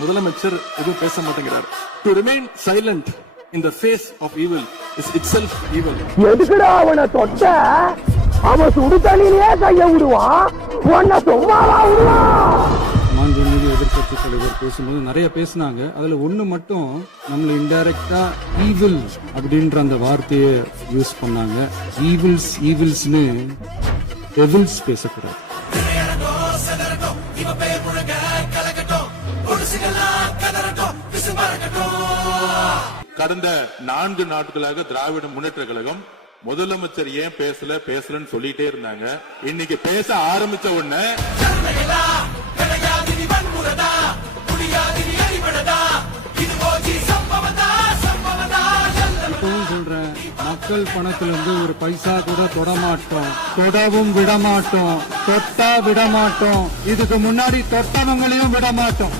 முதலமைச்சர் எதுவும் பேச மாட்டேங்கிறார். To remain silent in the face of evil is itself evil. எதுக்குடா அவனை தொட்ட? அவன் சுடு தண்ணியிலே கைய விடுவான், உன்னை சும்மாவா விடுவான்? மாண்புமிகு எதிர்க்கட்சி தலைவர் பேசும்போது நிறைய பேசினாங்க. அதுல ஒண்ணு மட்டும் நம்மள இன்டைரக்டா ஈவில் அப்படின்ற அந்த வார்த்தையை யூஸ் பண்ணாங்க. ஈவில்ஸ்னு டெவில்ஸ் பேசக்கூடாது. கடந்த 4 நாட்களாக திராவிட முன்னேற்ற கழகம் முதலமைச்சர் ஏன் பேசலன்னு சொல்லிட்டே இருந்தாங்க. இன்னைக்கு பேச ஆரம்பிச்ச உடனே இப்பவும் சொல்றேன், மக்கள் பணத்துல இருந்து ஒரு பைசா கூட தொடமாட்டோம், தொடவும் விடமாட்டோம், தொட்டா விடமாட்டோம், இதுக்கு முன்னாடி தொட்டவங்களையும் விடமாட்டோம்.